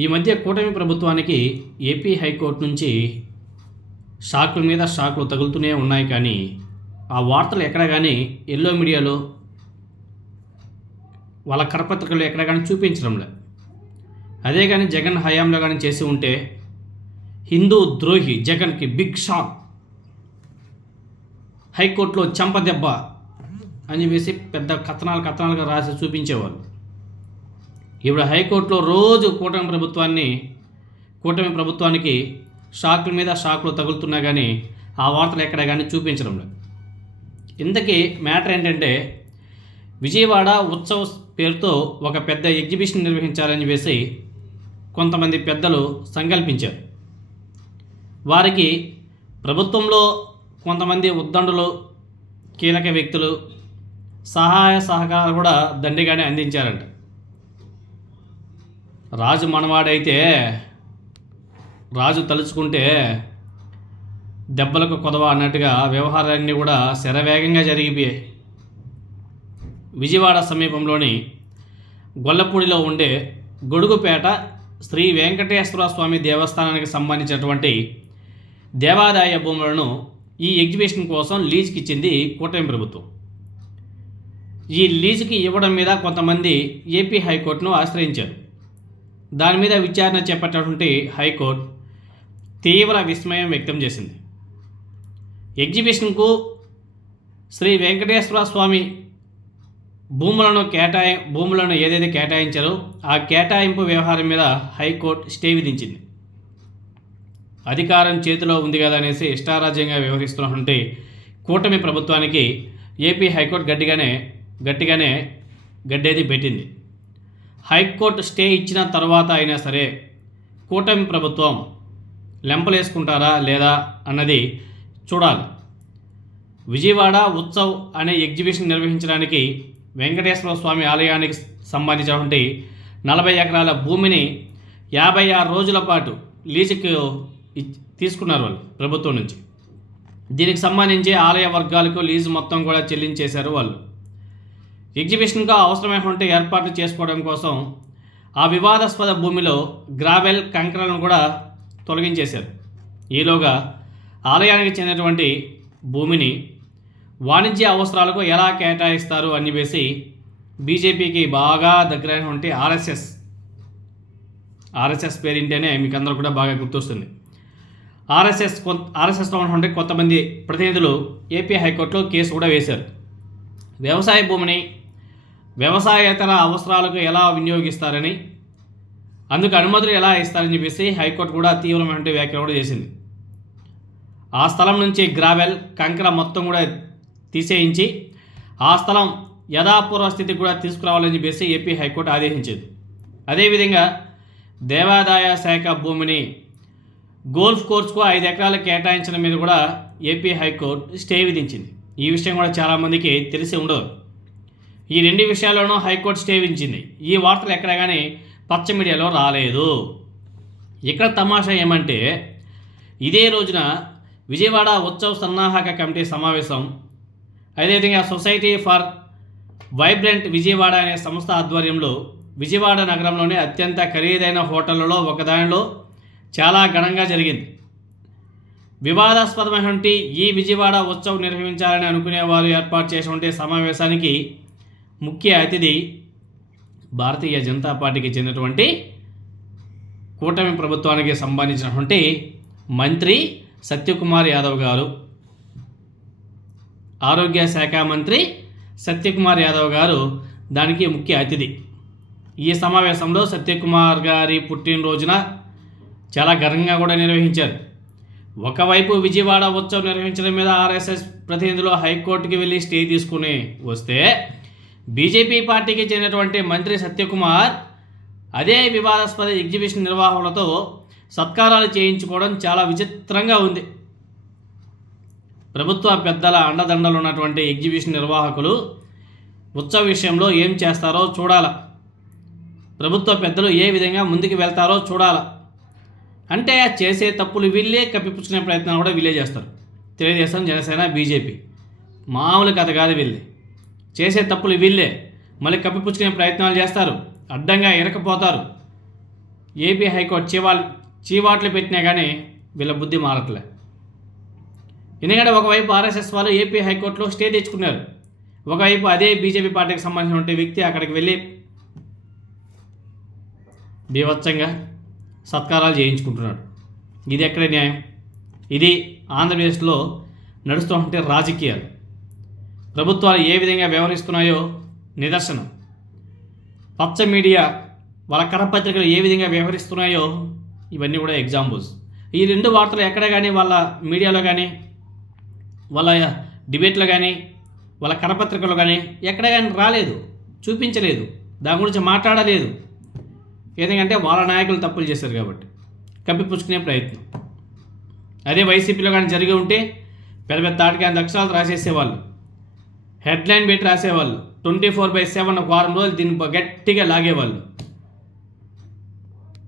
ఈ మధ్య కూటమి ప్రభుత్వానికి ఏపీ హైకోర్టు నుంచి షాకుల మీద షాకులు తగులుతూనే ఉన్నాయి కానీ ఆ వార్తలు ఎక్కడ కానీ ఎల్లో మీడియాలో వాళ్ళ కరపత్రికలు ఎక్కడ కానీ చూపించడంలే అదే కానీ జగన్ హయాంలో కానీ చేసి ఉంటే హిందూ ద్రోహి జగన్కి బిగ్ షాక్. హైకోర్టులో చెంపదెబ్బ అని చెప్పేసి పెద్ద కథనాలు కథనాలుగా రాసి చూపించేవాళ్ళు. ఇప్పుడు హైకోర్టులో రోజు కూటమి ప్రభుత్వాన్ని కూటమి ప్రభుత్వానికి షాకుల మీద షాకులు తగులుతున్నా కానీ ఆ వార్తలు ఎక్కడ కానీ చూపించడం లేదు. ఇంతకీ మ్యాటర్ ఏంటంటే విజయవాడ ఉత్సవ పేరుతో ఒక పెద్ద ఎగ్జిబిషన్ నిర్వహించాలని చెప్పేసి కొంతమంది పెద్దలు సంకల్పించారు. వారికి ప్రభుత్వంలో కొంతమంది ఉద్దండులు కీలక వ్యక్తులు సహాయ సహకారాలు కూడా దండిగానే అందించారంట. రాజు మనవాడైతే రాజు తలుచుకుంటే దెబ్బలకు కొదవ అన్నట్టుగా వ్యవహారాలన్నీ కూడా శరవేగంగా జరిగిపోయాయి. విజయవాడ సమీపంలోని గొల్లపూడిలో ఉండే గొడుగుపేట శ్రీ వెంకటేశ్వర స్వామి దేవస్థానానికి సంబంధించినటువంటి దేవాదాయ భూములను ఈ ఎగ్జిబిషన్ కోసం లీజుకి ఇచ్చింది కూటమి ప్రభుత్వం. ఈ లీజుకి ఇవ్వడం మీద కొంతమంది ఏపీ హైకోర్టును ఆశ్రయించారు. దాని మీద విచారణ చేపట్టినటువంటి హైకోర్టు తీవ్ర విస్మయం వ్యక్తం చేసింది. ఎగ్జిబిషన్కు శ్రీ వెంకటేశ్వర స్వామి భూములను కేటాయి భూములను ఏదైతే కేటాయించారో ఆ కేటాయింపు వ్యవహారం మీద హైకోర్టు స్టే విధించింది. అధికారం చేతిలో ఉంది కదా అనేసి ఇష్టారాజ్యంగా వ్యవహరిస్తున్నటువంటి కూటమి ప్రభుత్వానికి ఏపీ హైకోర్టు గట్టిగానే గట్టిగానే గడ్డేది పెట్టింది. హైకోర్టు స్టే ఇచ్చిన తర్వాత అయినా సరే కూటమి ప్రభుత్వం లెంపలేసుకుంటారా లేదా అన్నది చూడాలి. విజయవాడ ఉత్సవ్ అనే ఎగ్జిబిషన్ నిర్వహించడానికి వెంకటేశ్వర స్వామి ఆలయానికి సంబంధించినటువంటి నలభై ఎకరాల భూమిని యాభై ఆరు రోజుల పాటు లీజుకు తీసుకున్నారు వాళ్ళు ప్రభుత్వం నుంచి. దీనికి సంబంధించి ఆలయ వర్గాలకు లీజు మొత్తం కూడా చెల్లించేశారు వాళ్ళు. ఎగ్జిబిషన్గా అవసరమైనటువంటి ఏర్పాట్లు చేసుకోవడం కోసం ఆ వివాదాస్పద భూమిలో గ్రావెల్ కంకరలను కూడా తొలగించేశారు. ఈలోగా ఆలయానికి చెందినటువంటి భూమిని వాణిజ్య అవసరాలకు ఎలా కేటాయిస్తారు అని చెప్పేసి బీజేపీకి బాగా దగ్గరైనటువంటి ఆర్ఎస్ఎస్ ఆర్ఎస్ఎస్ పేరింటేనే మీకు అందరూ కూడా బాగా గుర్తొస్తుంది. ఆర్ఎస్ఎస్ కొంత ఆర్ఎస్ఎస్లో ఉన్నటువంటి కొంతమంది ప్రతినిధులు ఏపీ హైకోర్టులో కేసు కూడా వేశారు. వ్యవసాయ భూమిని వ్యవసాయేతర అవసరాలకు ఎలా వినియోగిస్తారని అందుకు అనుమతులు ఎలా ఇస్తారని చెప్పేసి హైకోర్టు కూడా తీవ్రమైన వ్యాఖ్యలు కూడా చేసింది. ఆ స్థలం నుంచి గ్రావెల్ కంకర మొత్తం కూడా తీసేయించి ఆ స్థలం యథాపూర్వ స్థితికి కూడా తీసుకురావాలని చెప్పేసి ఏపీ హైకోర్టు ఆదేశించింది. అదేవిధంగా దేవాదాయ శాఖ భూమిని గోల్ఫ్ కోర్స్కు ఐదు ఎకరాలు కేటాయించడం మీద కూడా ఏపీ హైకోర్టు స్టే విధించింది. ఈ విషయం కూడా చాలామందికి తెలిసి ఉండదు. ఈ రెండు విషయాల్లోనూ హైకోర్టు స్టే విధించింది. ఈ వార్తలు ఎక్కడ కానీ పచ్చ మీడియాలో రాలేదు. ఇక్కడ తమాషా ఏమంటే ఇదే రోజున విజయవాడ ఉత్సవ సన్నాహక కమిటీ సమావేశం అదేవిధంగా సొసైటీ ఫర్ వైబ్రెంట్ విజయవాడ అనే సంస్థ ఆధ్వర్యంలో విజయవాడ నగరంలోని అత్యంత ఖరీదైన హోటళ్ళలో ఒకదానిలో చాలా ఘనంగా జరిగింది. వివాదాస్పదమైనటువంటి ఈ విజయవాడ ఉత్సవం నిర్వహించాలని అనుకునేవారు ఏర్పాటు చేసినటువంటి సమావేశానికి ముఖ్య అతిథి భారతీయ జనతా పార్టీకి చెందినటువంటి కూటమి ప్రభుత్వానికి సంబంధించినటువంటి మంత్రి సత్యకుమార్ యాదవ్ గారు ఆరోగ్య శాఖ మంత్రి సత్యకుమార్ యాదవ్ గారు దానికి ముఖ్య అతిథి. ఈ సమావేశంలో సత్యకుమార్ గారి పుట్టినరోజున చాలా ఘనంగా కూడా నిర్వహించారు. ఒకవైపు విజయవాడ ఉత్సవం నిర్వహించడం మీద ఆర్ఎస్ఎస్ ప్రతినిధులు హైకోర్టుకి వెళ్ళి స్టే తీసుకుని వస్తే బీజేపీ పార్టీకి చెందినటువంటి మంత్రి సత్యకుమార్ అదే వివాదాస్పద ఎగ్జిబిషన్ నిర్వాహకులతో సత్కారాలు చేయించుకోవడం చాలా విచిత్రంగా ఉంది. ప్రభుత్వ పెద్దల అండదండలు ఉన్నటువంటి ఎగ్జిబిషన్ నిర్వాహకులు ఉత్సవ విషయంలో ఏం చేస్తారో చూడాల. ప్రభుత్వ పెద్దలు ఏ విధంగా ముందుకు వెళ్తారో చూడాల. అంటే చేసే తప్పులు వీళ్ళే కప్పిపుచ్చుకునే ప్రయత్నం కూడా వీళ్ళే చేస్తారు. తెలుగుదేశం జనసేన బీజేపీ. మామూలు కథ కాదు వీళ్ళే చేసే తప్పులు వీళ్ళే. మళ్ళీ కప్పిపుచ్చుకునే ప్రయత్నాలు చేస్తారు. అడ్డంగా ఇరకపోతారు. ఏపీ హైకోర్టు చీవా చీవాట్లు పెట్టినా కానీ వీళ్ళ బుద్ధి మారట్లే. ఎందుకంటే ఒకవైపు ఆర్ఎస్ఎస్ వాళ్ళు ఏపీ హైకోర్టులో స్టే తెచ్చుకున్నారు. ఒకవైపు అదే బీజేపీ పార్టీకి సంబంధించిన వ్యక్తి అక్కడికి వెళ్ళి బీభత్సంగా సత్కారాలు చేయించుకుంటున్నాడు. ఇది ఎక్కడ న్యాయం? ఇది ఆంధ్రప్రదేశ్లో నడుస్తున్నటువంటి రాజకీయాలు. ప్రభుత్వాలు ఏ విధంగా వ్యవహరిస్తున్నాయో నిదర్శనం. పచ్చ మీడియా వాళ్ళ కరపత్రికలు ఏ విధంగా వ్యవహరిస్తున్నాయో ఇవన్నీ కూడా ఎగ్జాంపుల్స్ ఈ రెండు వార్తలు ఎక్కడ కానీ వాళ్ళ మీడియాలో కానీ వాళ్ళ డిబేట్లో కానీ వాళ్ళ కరపత్రికలో కానీ ఎక్కడ కానీ రాలేదు చూపించలేదు దాని గురించి మాట్లాడలేదు. ఎందుకంటే వాళ్ళ నాయకులు తప్పులు చేశారు కాబట్టి కప్పిపుచ్చుకునే ప్రయత్నం. అదే వైసీపీలో కానీ జరిగి ఉంటే పెద్ద పెద్ద తాటికాయని అక్షరాలు రాసేసేవాళ్ళు. హెడ్లైన్ పెట్టి రాసేవాళ్ళు. ట్వంటీ ఫోర్ బై సెవెన్ ఒక వారం రోజులు దీన్ని గట్టిగా లాగేవాళ్ళు.